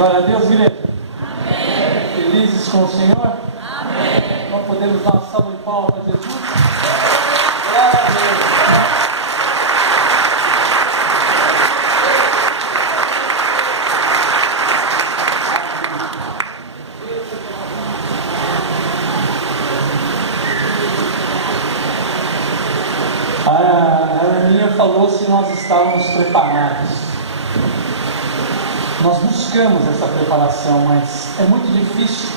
Glória a Deus, igreja. Amém. Felizes com o Senhor? Amém. Nós podemos dar uma salva de palmas para Jesus? Glória a Deus. A Aninha falou se nós estávamos preparados. Nós buscamos essa preparação, mas é muito difícil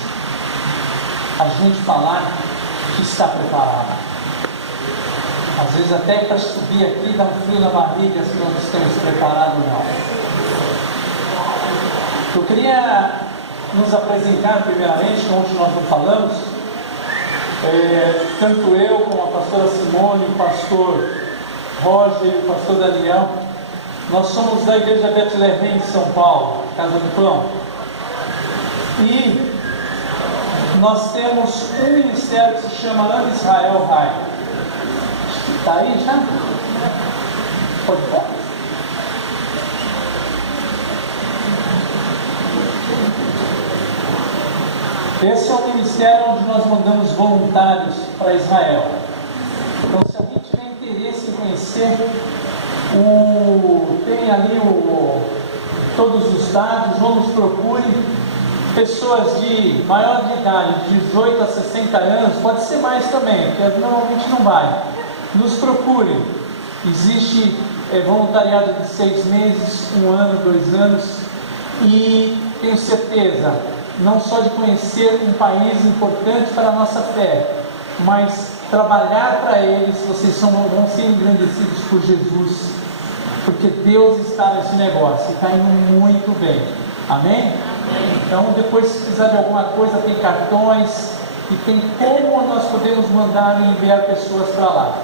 a gente falar que está preparado. Às vezes até para subir aqui dá um frio na barriga se nós estamos preparados ou não. Eu queria nos apresentar primeiramente, como nós não falamos, tanto eu como a pastora Simone, o pastor Roger, o pastor Daniel. Nós somos da Igreja Bethlehem de São Paulo, Casa do Pão. E nós temos um ministério que se chama Ana Israel Rai. Está aí já? Pode falar. Esse é o ministério onde nós mandamos voluntários para Israel. Então, se alguém tiver interesse em conhecer, tem ali todos os dados, ou nos procure. Pessoas de maior de idade, de 18 a 60 anos, pode ser mais também, porque normalmente não vai. Nos procure. Existe voluntariado de 6 meses, 1 ano, 2 anos, e tenho certeza, não só de conhecer um país importante para a nossa fé, mas trabalhar para eles, vocês vão ser engrandecidos por Jesus, porque Deus está nesse negócio e está indo muito bem. Amém? Amém? Então, depois, se precisar de alguma coisa, tem cartões e tem como nós podemos mandar e enviar pessoas para lá.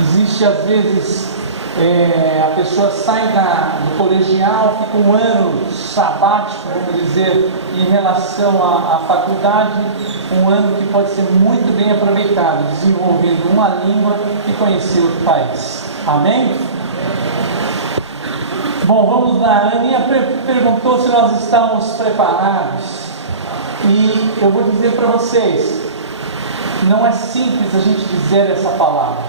Existe, às vezes, a pessoa sai do colegial, fica 1 ano sabático, vamos dizer, em relação à faculdade, 1 ano que pode ser muito bem aproveitado, desenvolvendo uma língua e conhecer outro país. Amém? Bom, vamos lá. A Aninha perguntou se nós estávamos preparados. E eu vou dizer para vocês, não é simples a gente dizer essa palavra.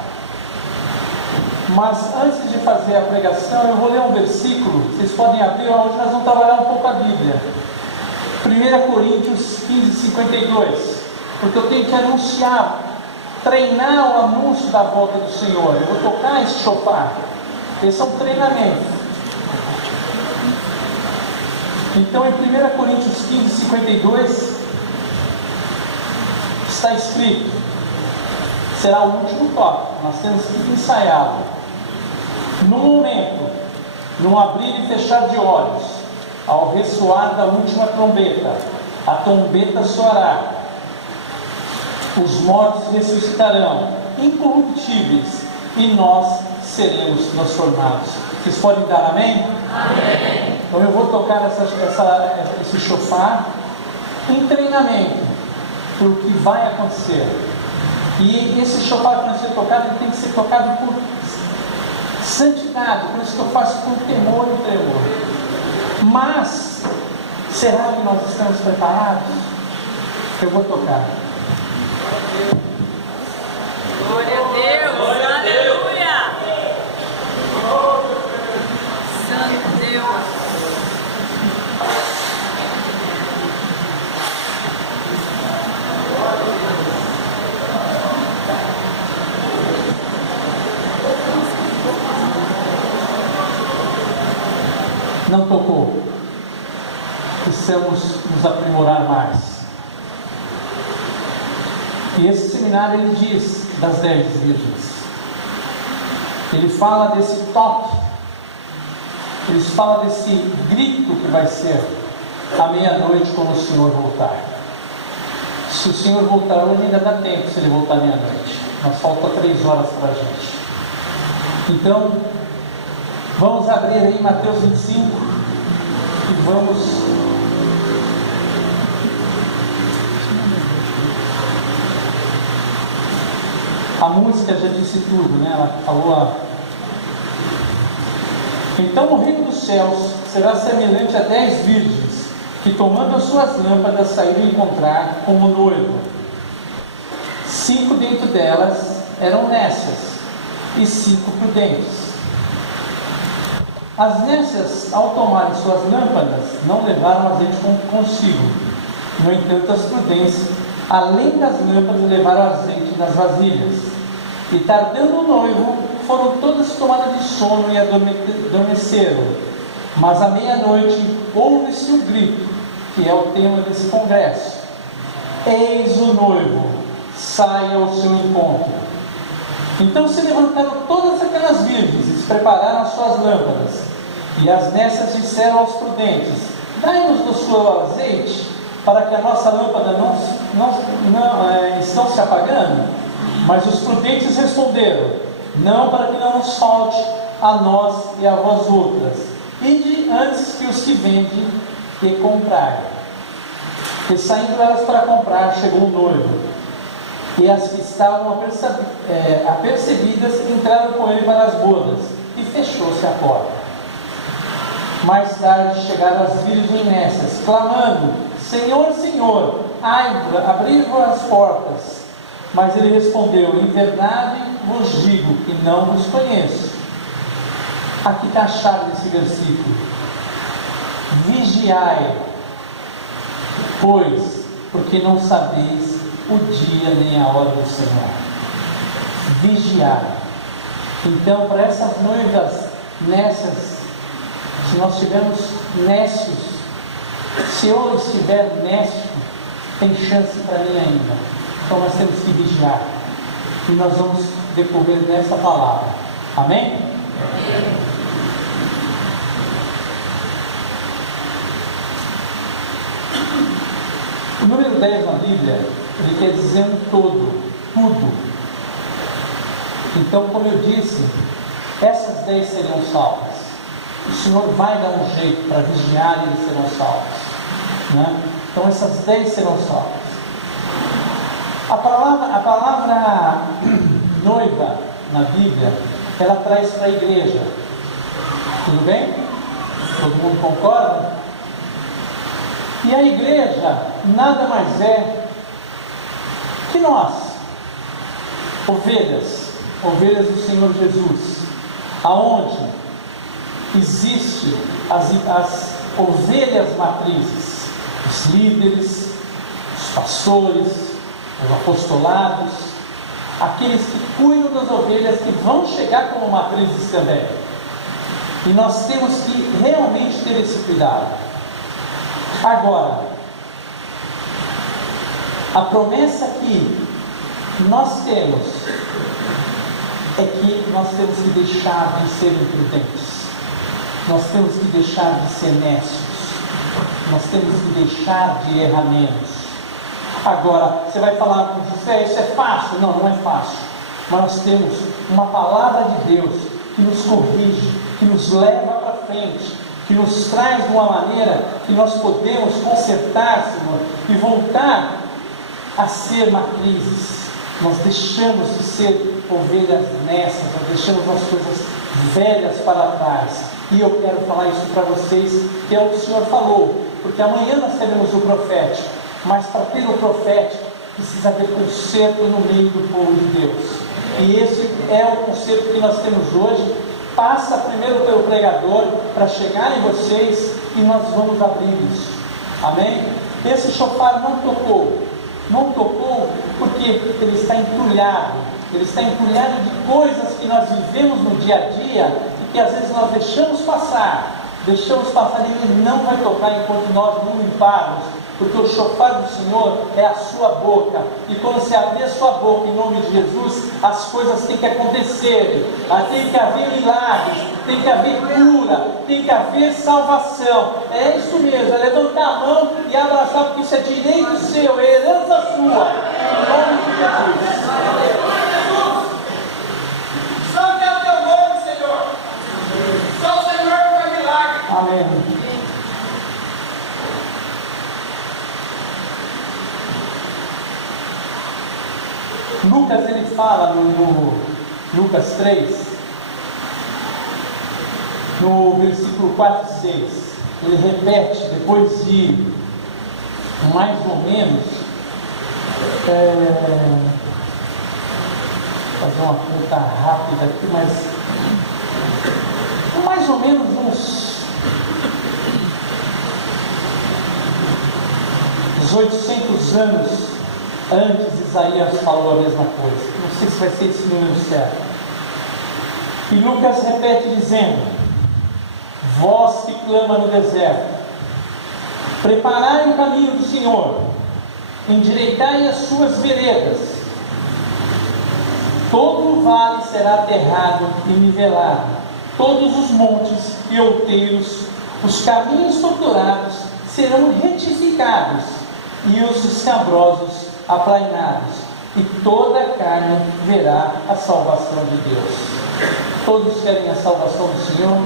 Mas antes de fazer a pregação, eu vou ler um versículo. Vocês podem abrir, hoje nós vamos trabalhar um pouco a Bíblia. 1 Coríntios 15, 52. Porque eu tenho que anunciar, treinar o anúncio da volta do Senhor. Eu vou tocar esse shofar. Esse é um treinamento. Então, em 1 Coríntios 15, 52, está escrito, será o último tópico, nós temos que ensaiá-lo. No momento, no abrir e fechar de olhos, ao ressoar da última trombeta, a trombeta soará, os mortos ressuscitarão, incorruptíveis, e nós seremos transformados. Vocês podem dar amém? Amém. Então eu vou tocar esse shofar em treinamento para o que vai acontecer. E esse shofar, para ser tocado, ele tem que ser tocado por santidade. Por isso que eu faço com temor e tremor. Mas será que nós estamos preparados? Eu vou tocar. Glória a Deus! Glória a Deus! Aleluia! Santo Deus! Não tocou. Precisamos nos aprimorar mais. E esse seminário ele diz das 10 virgens. Ele fala desse toque. Ele fala desse grito que vai ser à meia-noite quando o Senhor voltar. Se o Senhor voltar hoje, ainda dá tempo se Ele voltar à meia-noite. Mas falta 3 horas para a gente. Então, vamos abrir aí Mateus 25 e vamos... A música já disse tudo, né? Ela falou Então o reino dos céus será semelhante a 10 virgens que tomando as suas lâmpadas saíram encontrar com o noivo. 5 dentro delas eram nécias e 5 prudentes. As nécias, ao tomarem suas lâmpadas, não levaram azeite consigo. No entanto, as prudentes, além das lâmpadas, levaram azeite nas vasilhas. E tardando o noivo, foram todas tomadas de sono e adormeceram. Mas à meia-noite ouve-se o grito, que é o tema desse congresso: eis o noivo, saia ao seu encontro. Então se levantaram todas aquelas virgens e se prepararam as suas lâmpadas. E as nécias disseram aos prudentes: dai-nos do seu azeite, para que a nossa lâmpada não estão se apagando. Mas os prudentes responderam: não, para que não nos falte a nós e a vós outras. Ide antes que os que vendem e comprai. E saindo elas para comprar, chegou o noivo. E as que estavam apercebidas entraram com ele para as bodas, e fechou-se a porta. Mais tarde chegaram as virgens nécias, clamando: Senhor, Senhor, abri-vos as portas. Mas ele respondeu: em verdade vos digo que não vos conheço. Aqui está a chave desse versículo: vigiai, pois, porque não sabeis o dia nem a hora do Senhor. Vigiai. Então, para essas noivas nécias, se nós tivermos nécios, se eu estiver nécio, tem chance para mim ainda. Então nós temos que vigiar. E nós vamos decorrer nessa palavra. Amém? O número 10 na Bíblia, ele quer dizer um todo, tudo. Então, como eu disse, essas 10 serão salvas. O Senhor vai dar um jeito para vigiar e eles serão salvos, né? Então essas 10 serão salvas. A palavra noiva na Bíblia, ela traz para a igreja. Tudo bem? Todo mundo concorda? E a igreja nada mais é que nós, ovelhas do Senhor Jesus, aonde existe as ovelhas matrizes, os líderes, os pastores, os apostolados, aqueles que cuidam das ovelhas que vão chegar como matrizes também. E nós temos que realmente ter esse cuidado. Agora, a promessa que nós temos é que nós temos que deixar de ser imprudentes. Nós temos que deixar de ser nécios. Nós temos que deixar de errar menos. Agora, você vai falar com José, isso é fácil? Não, não é fácil. Mas nós temos uma palavra de Deus que nos corrige, que nos leva para frente, que nos traz de uma maneira que nós podemos consertar, Senhor, e voltar a ser matrizes. Nós deixamos de ser ovelhas nécias, nós deixamos as coisas velhas para trás. E eu quero falar isso para vocês, que é o que o Senhor falou, porque amanhã nós teremos o profético, mas para ter o profético precisa haver conserto no meio do povo de Deus. E esse é o conserto que nós temos hoje. Passa primeiro pelo pregador para chegar em vocês e nós vamos abrir isso. Amém? Esse chofar não tocou porque ele está entulhado. Ele está entulhado de coisas que nós vivemos no dia a dia e que às vezes nós deixamos passar e ele não vai tocar enquanto nós não limparmos, porque o chofar do Senhor é a sua boca, e quando você abrir a sua boca em nome de Jesus, as coisas têm que acontecer, tem que haver milagres, tem que haver cura, tem que haver salvação. É isso mesmo, é levantar a mão e abraçar, porque isso é direito seu, é herança sua, em nome de Jesus. Santo é o teu nome, Senhor. Só o Senhor faz milagre. Amém. Lucas, ele fala no Lucas 3, no versículo 4 e 6, ele repete, depois de mais ou menos, fazer uma conta rápida aqui, mas mais ou menos uns 800 anos antes, Isaías falou a mesma coisa. Não sei se vai ser esse número certo. E Lucas repete dizendo: voz que clama no deserto, preparai o caminho do Senhor, endireitai as suas veredas. Todo o vale será aterrado e nivelado, todos os montes e outeiros, os caminhos torturados serão retificados, e os escabrosos aplainados, e toda a carne verá a salvação de Deus. Todos querem a salvação do Senhor?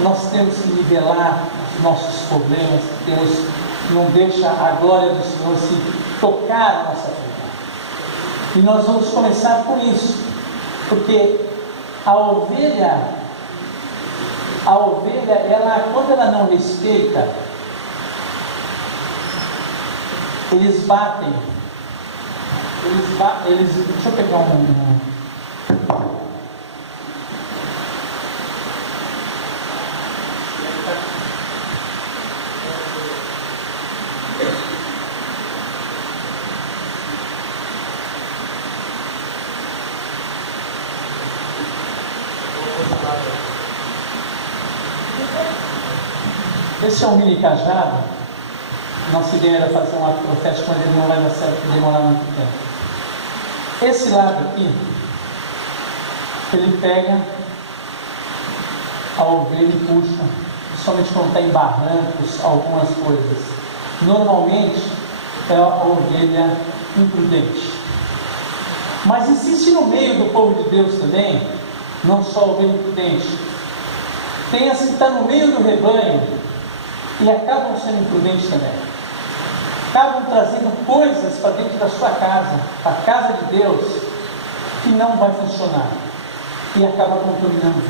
Nós temos que nivelar os nossos problemas. Deus não deixa a glória do Senhor se tocar a nossa vida. E nós vamos começar com isso, porque a ovelha, ela, quando ela não respeita, eles batem. Deixa eu pegar esse é um mini cajado. Nossa ideia era fazer um ato profético, mas ele não vai demorar muito tempo. Esse lado aqui, ele pega a ovelha e puxa, principalmente quando está em barrancos, algumas coisas. Normalmente é a ovelha imprudente. Mas existe no meio do povo de Deus também, não só a ovelha imprudente. Tem as que estão no meio do rebanho e acabam sendo imprudentes também. Acabam trazendo coisas para dentro da sua casa, para a casa de Deus, que não vai funcionar. E acaba contaminando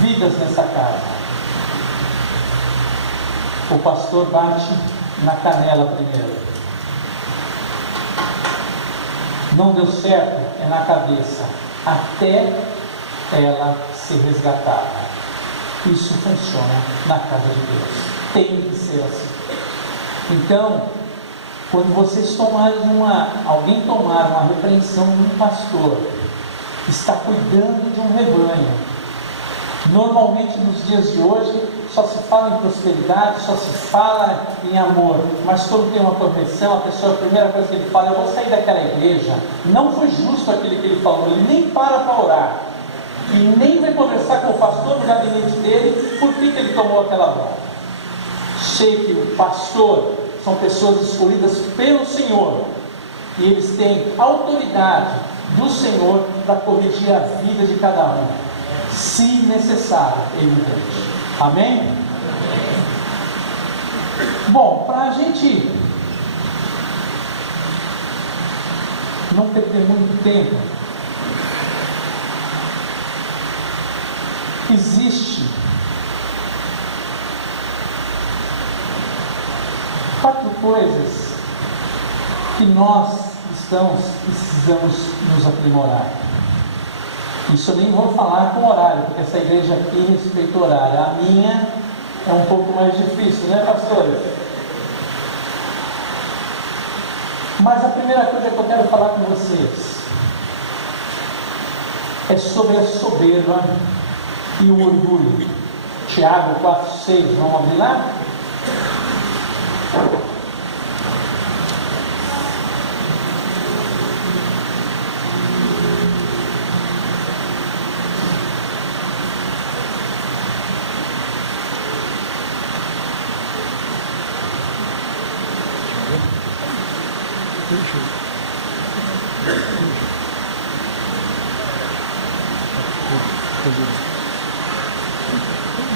vidas nessa casa. O pastor bate na canela primeiro. Não deu certo, é na cabeça, até ela ser resgatada. Isso funciona na casa de Deus. Tem que ser assim. Então, quando vocês alguém tomar uma repreensão de um pastor que está cuidando de um rebanho, normalmente nos dias de hoje só se fala em prosperidade, só se fala em amor, mas quando tem uma correção, a primeira coisa que ele fala: eu vou sair daquela igreja, não foi justo aquilo que ele falou. Ele nem para orar e nem vai conversar com o pastor no gabinete dele por que ele tomou aquela bronca. Sei que o pastor são pessoas escolhidas pelo Senhor, e eles têm autoridade do Senhor para corrigir a vida de cada um, se necessário, evidente. Amém? Bom, para a gente não perder muito tempo, existe 4 coisas que nós precisamos nos aprimorar. Isso eu nem vou falar com horário, porque essa igreja aqui respeita o horário. A minha é um pouco mais difícil, né, pastores? Mas a primeira coisa que eu quero falar com vocês é sobre a soberba e o orgulho. Tiago 4,6, vamos abrir lá?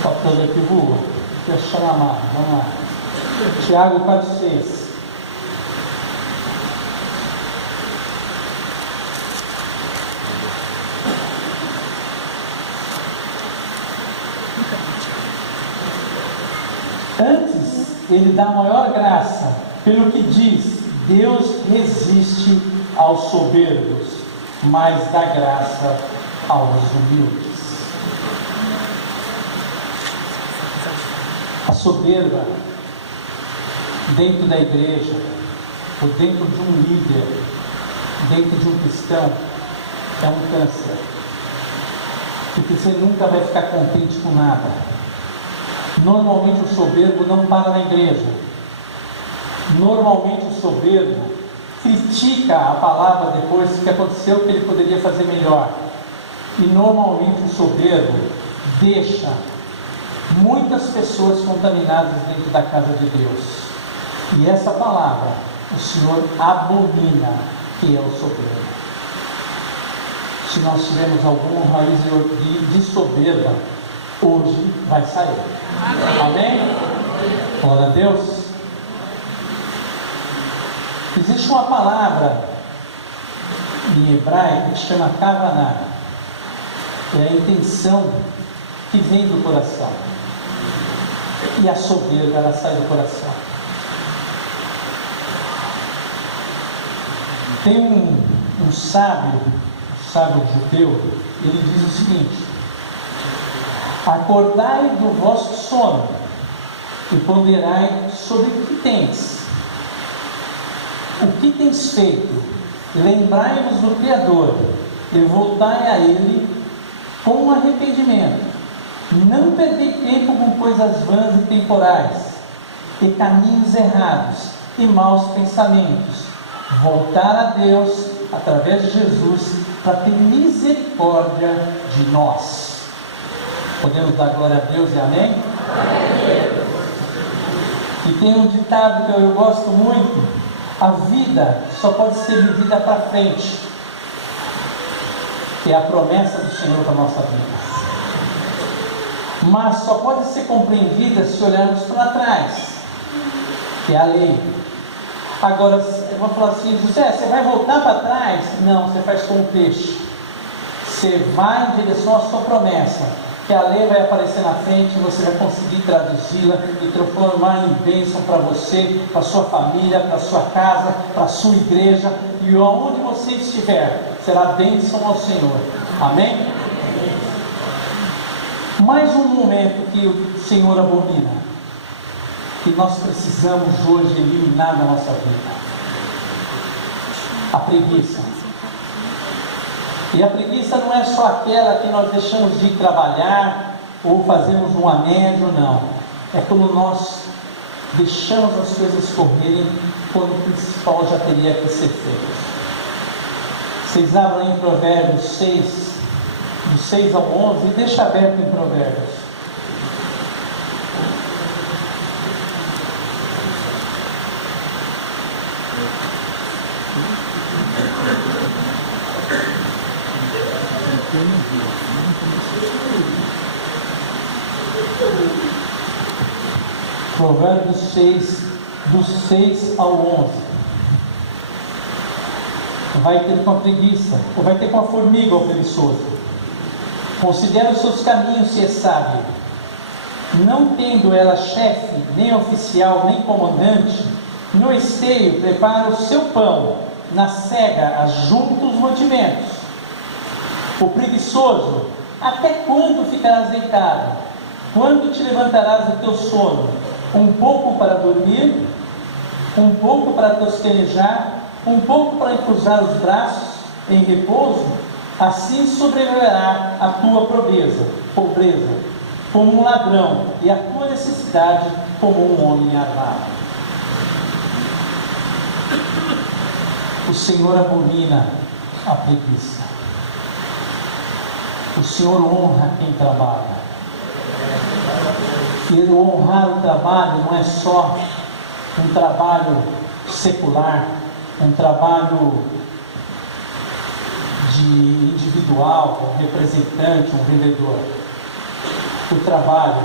Pastor aqui voa. Deixa eu chamar, vamos lá. Tiago 4,6. Antes, ele dá maior graça, pelo que diz: Deus resiste aos soberbos, mas dá graça aos humildes. A soberba dentro da igreja, ou dentro de um líder, dentro de um cristão, é um câncer, porque você nunca vai ficar contente com nada. Normalmente o soberbo não para na igreja, normalmente o soberbo critica a palavra depois que aconteceu, que ele poderia fazer melhor, e normalmente o soberbo deixa muitas pessoas contaminadas dentro da casa de Deus. E essa palavra o Senhor abomina, que é o soberbo. Se nós tivermos alguma raiz de soberba, hoje vai sair. Amém? Glória a Deus. Existe uma palavra em hebraico que se chama kavaná. É a intenção que vem do coração. E a soberba, ela sai do coração. Tem um sábio judeu, ele diz o seguinte: acordai do vosso sono e ponderai sobre o que tens. O que tens feito? Lembrai-vos do Criador e voltai a Ele com arrependimento. Não perdei tempo com coisas vãs e temporais, e caminhos errados, e maus pensamentos. Voltar a Deus, através de Jesus, para ter misericórdia de nós. Podemos dar glória a Deus e amém? E tem um ditado que eu gosto muito: a vida só pode ser vivida para frente, que é a promessa do Senhor para a nossa vida. Mas só pode ser compreendida se olharmos para trás, que é a lei. Agora, eu vou falar assim: José, você vai voltar para trás? Não, você faz com o peixe. Você vai em direção à sua promessa, que a lei vai aparecer na frente, e você vai conseguir traduzi-la e transformar em bênção para você, para sua família, para sua casa, para sua igreja, e onde você estiver, será bênção ao Senhor. Amém? Mais um momento que o Senhor abomina, que nós precisamos hoje eliminar na nossa vida: a preguiça. E a preguiça não é só aquela que nós deixamos de trabalhar ou fazemos um anédio, não. É quando nós deixamos as coisas correrem quando o principal já teria que ser feito. Vocês abram em Provérbios 6, do 6 ao 11, e deixa aberto em Provérbios. Provérbios 6, do 6 ao 11. Vai ter com a preguiça, ou vai ter com a formiga, o preguiçoso. Considera os seus caminhos, se é sábio. Não tendo ela chefe, nem oficial, nem comandante, no esteio prepara o seu pão, na cega ajunta os mantimentos. O preguiçoso, até quando ficarás deitado? Quando te levantarás do teu sono? Um pouco para dormir, um pouco para tosquenejar, um pouco para cruzar os braços em repouso? Assim sobreviverá a tua pobreza, como um ladrão, e a tua necessidade como um homem armado. O Senhor abomina a preguiça. O Senhor honra quem trabalha. E honrar o trabalho não é só um trabalho secular, um trabalho de individual, um representante, um vendedor. O trabalho,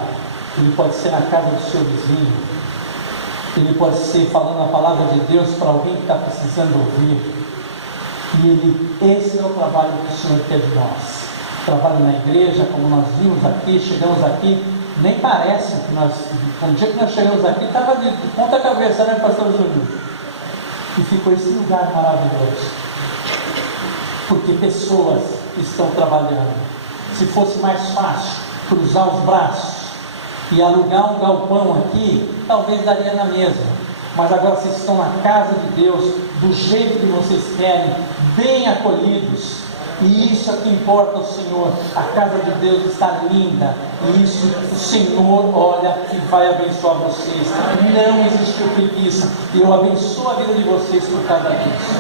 ele pode ser na casa do seu vizinho, ele pode ser falando a palavra de Deus para alguém que está precisando ouvir. E esse é o trabalho que o Senhor quer de nós. Trabalho na igreja, como nós vimos aqui, chegamos aqui Nem parece que nós, no dia que nós chegamos aqui, estava de ponta cabeça, né, pastor Júlio? E ficou esse lugar maravilhoso. Porque pessoas estão trabalhando. Se fosse mais fácil cruzar os braços e alugar um galpão aqui, talvez daria na mesma. Mas agora vocês estão na casa de Deus, do jeito que vocês querem, bem acolhidos. E isso é que importa ao Senhor. A casa de Deus está linda. E isso o Senhor olha e vai abençoar vocês. Não existe preguiça. E eu abençoo a vida de vocês por causa disso.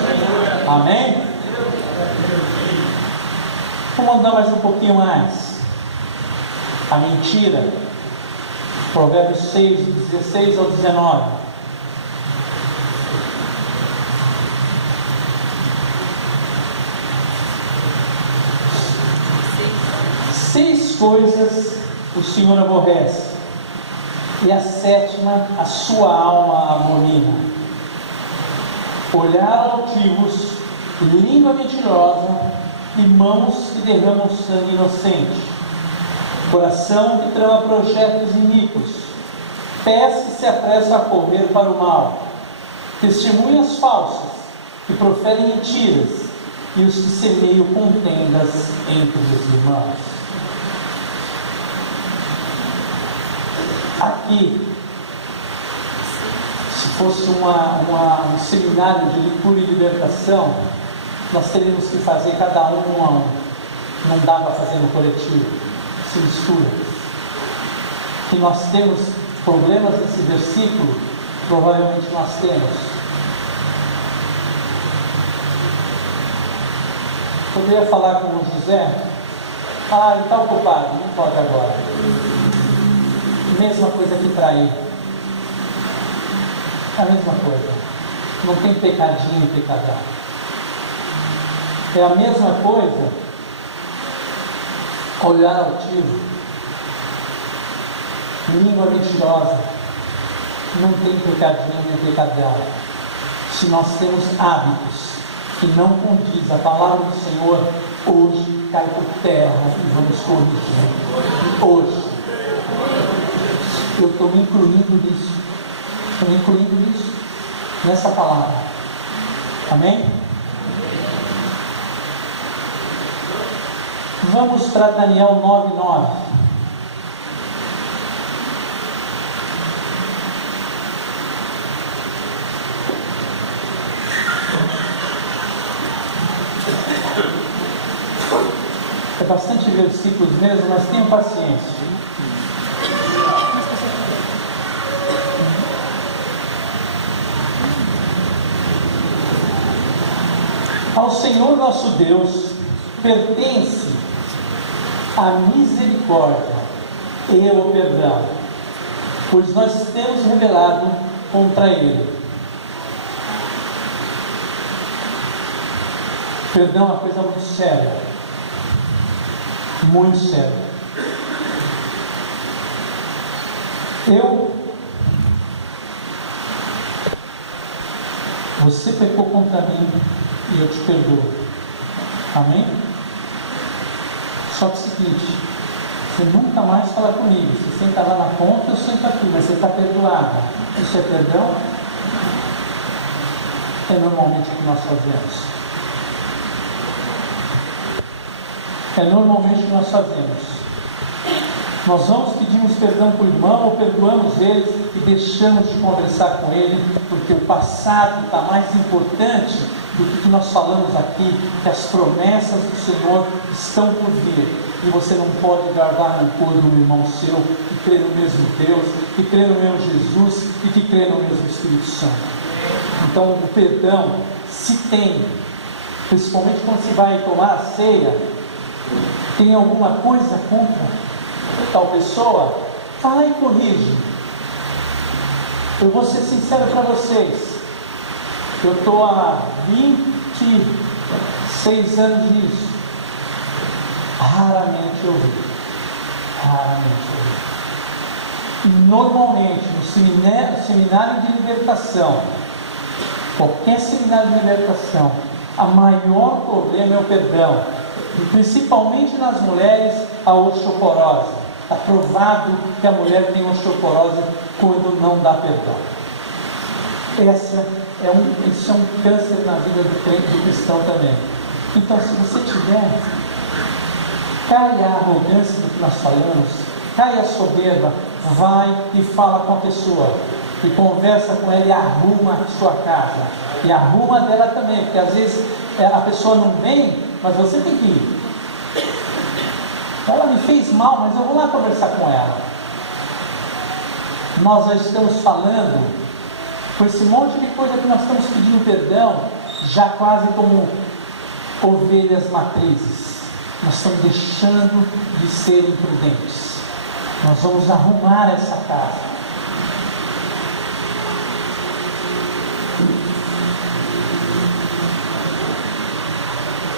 Amém? Vamos andar mais um pouquinho mais. A mentira. Provérbios 6, 16 ao 19. Seis coisas o Senhor aborrece, e a sétima a sua alma abomina: olhar altivos, língua mentirosa e mãos que derramam sangue inocente, coração que trama projetos iníquos, pés que se apressam a correr para o mal, testemunhas falsas que proferem mentiras, e os que semeiam contendas entre os irmãos. Aqui, se fosse um seminário de leitura e libertação, nós teríamos que fazer cada um a um. Não dá para fazer no coletivo, se mistura. Que nós temos problemas nesse versículo, provavelmente nós temos. Poderia falar com o José? Ah, ele está ocupado, não pode agora. Mesma coisa que trair. A mesma coisa. Não tem pecadinho e pecadão. É a mesma coisa olhar altivo, língua mentirosa. Não tem pecadinho nem pecadão. Se nós temos hábitos que não condiz a palavra do Senhor, hoje cai por terra e vamos corrigir. Hoje. Eu estou me incluindo nisso. Estou me incluindo nisso. Nessa palavra. Amém? Vamos para Daniel 9:9. É bastante versículos mesmo, mas tenham paciência. Ao Senhor nosso Deus pertence a misericórdia e o perdão, pois nós temos rebelado contra Ele. Perdão é uma coisa muito séria, muito séria. Você pecou contra mim e eu te perdoo. Amém? Só que é o seguinte, você nunca mais fala comigo. Você senta lá na ponta, eu sento aqui, mas você está perdoado. Isso é perdão? É normalmente o que nós fazemos. É normalmente o que nós fazemos. Nós vamos, pedimos perdão para o irmão, ou perdoamos ele e deixamos de conversar com ele, porque o passado está mais importante do que nós falamos aqui, que as promessas do Senhor estão por vir. E você não pode guardar rancor do irmão seu, que crê no mesmo Deus, que crê no mesmo Jesus e que crê no mesmo Espírito Santo. Então o perdão, se tem, principalmente quando se vai tomar a ceia, tem alguma coisa contra tal pessoa, fala e corrige. Eu vou ser sincero para vocês, eu estou há 26 anos nisso. Raramente eu vi. E normalmente no seminário de libertação, qualquer seminário de libertação, a maior problema é o perdão. E principalmente nas mulheres, a osteoporose. provado que a mulher tem osteoporose quando não dá perdão. Isso é um câncer na vida do cristão também. Então, se você tiver, cai a arrogância do que nós falamos, cai a soberba, vai e fala com a pessoa, e conversa com ela e arruma a sua casa, e arruma dela também, porque às vezes a pessoa não vem, mas você tem que ir. Ela me fez mal, mas eu vou lá conversar com ela. Nós já estamos falando, com esse monte de coisa que nós estamos pedindo perdão, já quase como ovelhas matrizes. Nós estamos deixando de ser imprudentes. Nós vamos arrumar essa casa.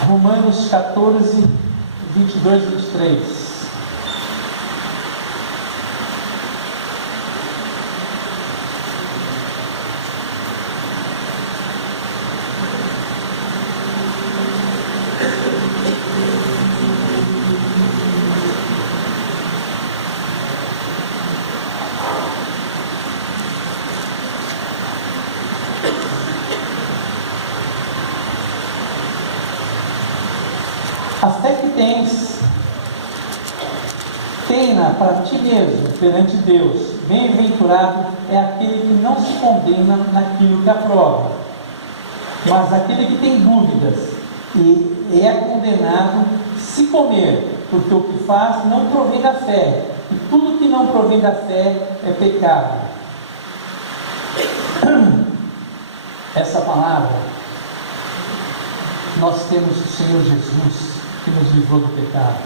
Romanos 14, 22, 23. A fé que tens, tenha para ti mesmo perante Deus. Bem-aventurado é aquele que não se condena naquilo que aprova, mas aquele que tem dúvidas e é condenado se comer, porque o que faz não provém da fé, e tudo que não provém da fé é pecado. Essa palavra, nós temos o Senhor Jesus, que nos livrou do pecado.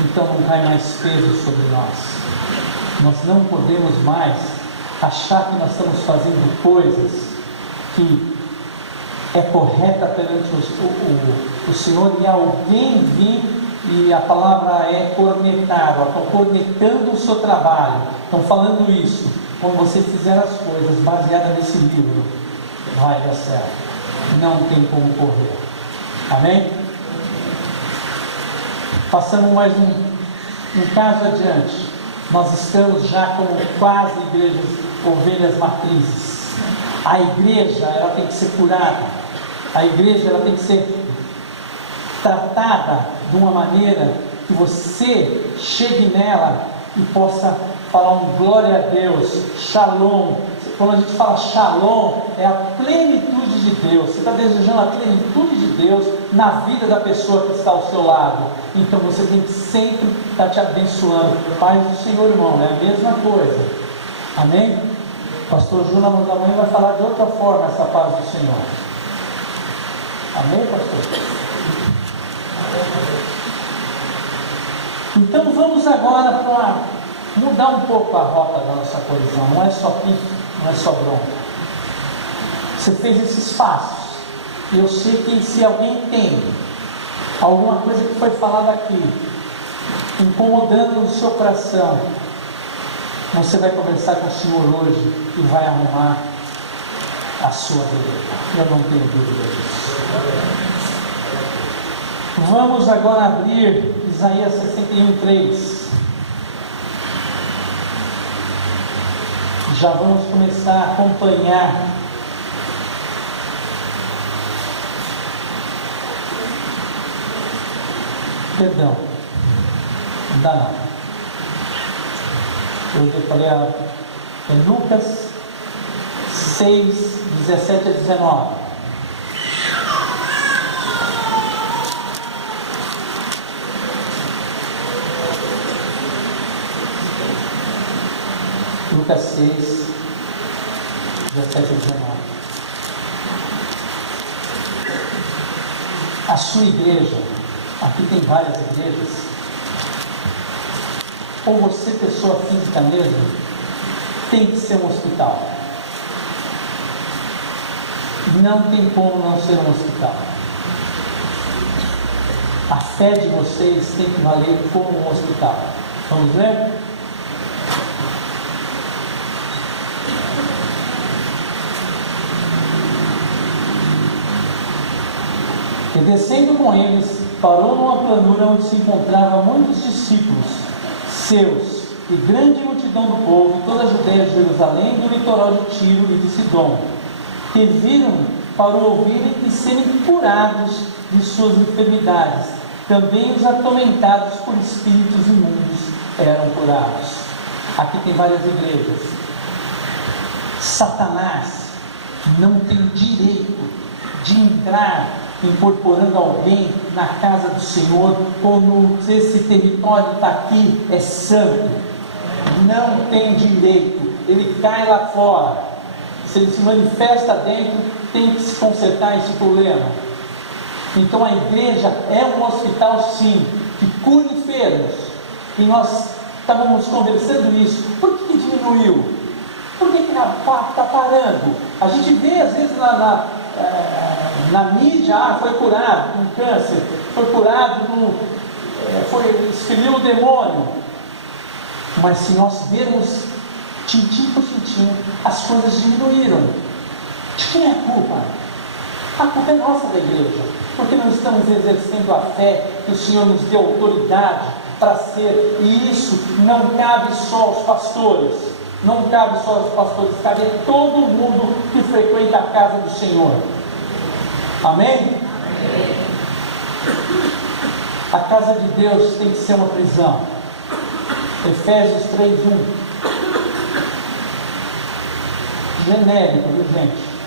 Então não cai mais peso sobre nós. Nós não podemos mais achar que nós estamos fazendo coisas que é correta perante o Senhor, e alguém vir, e a palavra é cornetar, estão cornetando o seu trabalho, estão falando isso. Quando você fizer as coisas baseadas nesse livro, vai dar certo, não tem como correr. Amém? Passamos mais um caso adiante. Nós estamos já como quase igrejas, ovelhas matrizes. A igreja, ela tem que ser curada. A igreja, ela tem que ser tratada de uma maneira que você chegue nela e possa falar um glória a Deus, shalom. Quando a gente fala shalom, é a plenitude de Deus. Você está desejando a plenitude de Deus na vida da pessoa que está ao seu lado. Então você tem que sempre estar te abençoando. Paz do Senhor, irmão, é a mesma coisa. Amém? O pastor Júnior amanhã vai falar de outra forma essa paz do Senhor. Amém, pastor? Então vamos agora para mudar um pouco a rota da nossa colisão. Não é só pique, não é só bronca. Você fez esses passos. Eu sei que se alguém tem alguma coisa que foi falada aqui, incomodando no seu coração, você vai conversar com o Senhor hoje e vai arrumar a sua vida. Eu não tenho dúvida disso. Vamos agora abrir Isaías 61:3. Já vamos começar a acompanhar perdão, não dá não. Eu falei em Lucas 6, 17 a 19. Lucas 6, 17 a 19. A sua igreja, aqui tem várias igrejas, ou você, pessoa física mesmo, tem que ser um hospital. Não tem como não ser um hospital. A fé de vocês tem que valer como um hospital. Vamos ver? E descendo com eles, parou numa planura onde se encontravam muitos discípulos. seus, e grande multidão do povo, toda a Judeia de Jerusalém, do litoral de Tiro e de Sidom, que viram para o ouvirem e serem curados de suas enfermidades. Também os atormentados por espíritos imundos eram curados. Aqui tem várias igrejas. Satanás não tem direito de entrar incorporando alguém na casa do Senhor, como esse território está aqui, é santo. Não tem direito. Ele cai lá fora. Se ele se manifesta dentro, tem que se consertar esse problema. Então a igreja é um hospital, sim, que cura enfermos. E nós estávamos conversando isso. Por que diminuiu? Por que está parando? A gente vê às vezes na mídia, foi curado com câncer, foi curado, expeliu o demônio. Mas se nós vermos tintim por tintim, as coisas diminuíram. De quem é a culpa? A culpa é nossa, da igreja, porque não estamos exercendo a fé que o Senhor nos deu autoridade para ser, e isso não cabe só aos pastores, não cabe só aos pastores, cabe a todo mundo que frequenta a casa do Senhor. Amém? Amém. A casa de Deus tem que ser uma prisão. Efésios 3:1. Genérico, viu, gente?